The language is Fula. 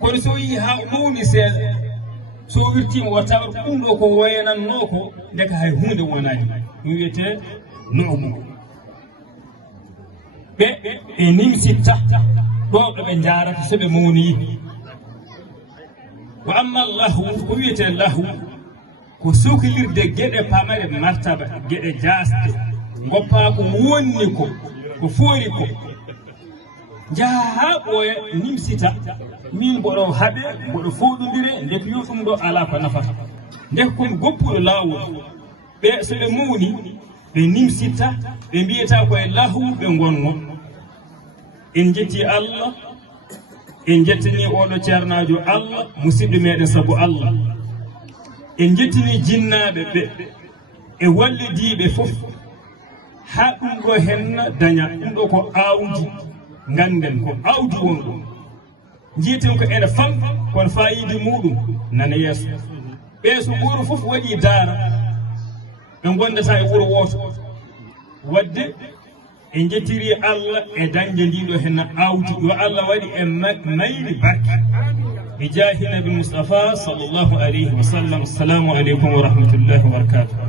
kono so yi ha mawni seeɗa so wirtima watta ɗum ɗo ko wayananno ko ndeka hay hunde wonani ɗum wiyete nomu ɓe e nimsitta ɗo ɗoɓe jarata soɓe mawni wa amma lahu ko wiyete lahu ko suklirde gueɗe pamare martaba gueɗe jasɗe goppa ko wonni ko ko foori ko jaha ha ɓooya nimsita min mboɗo haɓe mboɗo foɗodire ndeko yo ɗum ɗo ala ko nafata ndeko komi goppuɗo lawol ɓe soɓe mawni ɓe nimsitta ɓe mbiyata koye lahu ɓe gongo en jetti Allah en jettini oɗo ceernajo Allah musidɗo meɗen saabu Allah en jettini jinnaɓe ɓe e wallidiɓe fof ha ɗum ɗo henna daña ɗum ɗo ko awdi ganden ko awdi wonɗo jiiten ko ene famɗa kono fayide muɗum nana yeeso ɓe so wuro fof waɗi daara ɓe gondata e wuro woto wadde en jettiri Allah e dañde ndiɗo henna awdi yo Allah waɗi e mayri barke e jahi nabi Mustafa sallallahu alayhi wa sallam. Assalamu aleykum wa rahmatullahi wa barakatuh.